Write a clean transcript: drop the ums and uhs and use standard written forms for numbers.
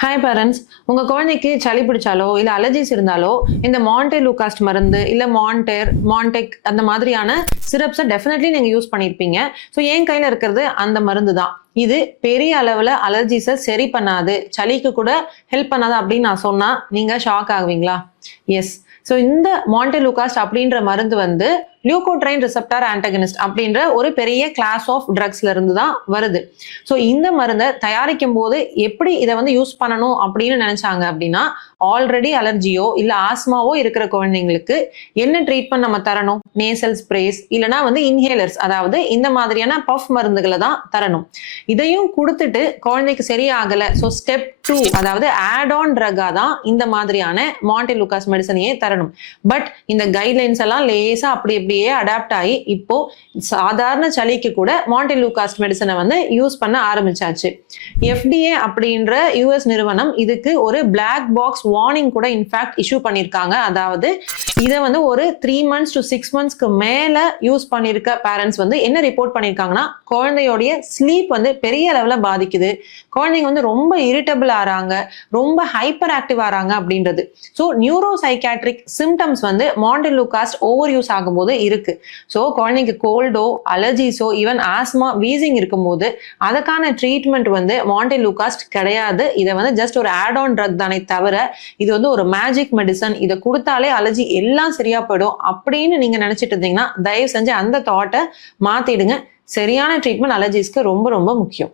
Hi parents, உங்க குழந்தைக்கு சளி பிடிச்சாலோ இல்ல அலர்ஜிஸ் இருந்தாலோ இந்த மான்டே லூகாஸ்ட் மருந்து இல்ல மான்டேர் மான்டெக் அந்த மாதிரியான சிரப்ஸை டெஃபினெட்லி நீங்க யூஸ் பண்ணியிருப்பீங்க. ஸோ என் கையில இருக்கிறது அந்த மருந்து தான். இது பெரிய அளவுல அலர்ஜிஸை சரி பண்ணாது, சளிக்கு கூட ஹெல்ப் பண்ணாது அப்படின்னு நான் சொன்னா நீங்க ஷாக் ஆகுவீங்களா? எஸ். ஸோ இந்த மான்டெலூகாஸ்ட் அப்படின்ற மருந்து வந்து லியூகோட்ரைன் ரிசெப்டார் ஆன்டகனிஸ்ட் அப்படின்ற ஒரு பெரிய கிளாஸ் ஆஃப் ட்ரக்ஸ்ல இருந்து தான் வருது. ஸோ இந்த மருந்தை தயாரிக்கும் போது எப்படி இதை வந்து யூஸ் பண்ணணும் அப்படின்னு நினைச்சாங்க அப்படின்னா, ஆல்ரெடி அலர்ஜியோ இல்ல ஆஸ்மாவோ இருக்கிற குழந்தைங்களுக்கு என்ன ட்ரீட்மெண்ட் நம்ம தரணும்? நேசல் ஸ்ப்ரேஸ் இல்லைன்னா வந்து இன்ஹேலர்ஸ், அதாவது இந்த மாதிரியான பஃப் மருந்துகளை தான் தரணும். இதையும் கொடுத்துட்டு குழந்தைக்கு சரியாகல, ஸோ ஸ்டெப் 2 அதாவது ஆட் ஆன் ட்ரக்கா தான் இந்த மாதிரியான மான்டெலூகாஸ்ட் மெடிசனையே தரணும். பட் இந்த கைட்லைன்ஸ் எல்லாம் லேசா அப்படி இப்படியே அடாப்ட் ஆகி இப்போ சாதாரண சளிக்கு கூட மான்டெலூகாஸ்ட் மெடிசனை வந்து யூஸ் பண்ண ஆரம்பிச்சாச்சு. FDA அப்படின்ற யூஎஸ் நிறுவனம் இதுக்கு ஒரு பிளாக் பாக்ஸ் வார்னிங் கூட இன்ஃபேக்ட் இஷ்யூ பண்ணியிருக்காங்க. அதாவது இதை வந்து ஒரு 3 months to 6 monthsக்கு மேல யூஸ் பண்ணியிருக்க பேரண்ட்ஸ் வந்து என்ன ரிப்போர்ட் பண்ணியிருக்காங்கன்னா, குழந்தையோடைய ஸ்லீப் வந்து பெரிய அளவில் பாதிக்குது, குழந்தைங்க வந்து ரொம்ப இரிட்டபிள் ஆறாங்க, ரொம்ப ஹைப்பர் ஆக்டிவ் ஆறாங்க அப்படின்றது. ஸோ நியூரோ சைக்காட்ரிக் சிம்டம்ஸ் வந்து மான்டெலூகாஸ்ட் ஓவர் யூஸ் ஆகும்போது இருக்கு. ஸோ குழந்தைங்க கோல்டோ அலர்ஜிஸோ ஈவன் ஆஸ்மா வீசிங் இருக்கும்போது அதுக்கான ட்ரீட்மெண்ட் வந்து மான்டெலூகாஸ்ட் கிடையாது. இதை வந்து ஜஸ்ட் ஒரு ஆட் ஆன் ட்ரக் தானே தவிர இது வந்து ஒரு மேஜிக் மெடிசன், இதை கொடுத்தாலே அலர்ஜி எல்லாம் சரியா போயிடும் அப்படின்னு நீங்க நினைச்சிட்டு இருந்தீங்கன்னா தயவு செஞ்சு அந்த தாட்டை மாத்திடுங்க. சரியான ட்ரீட்மெண்ட் அலர்ஜிஸ்க்கு ரொம்ப ரொம்ப முக்கியம்.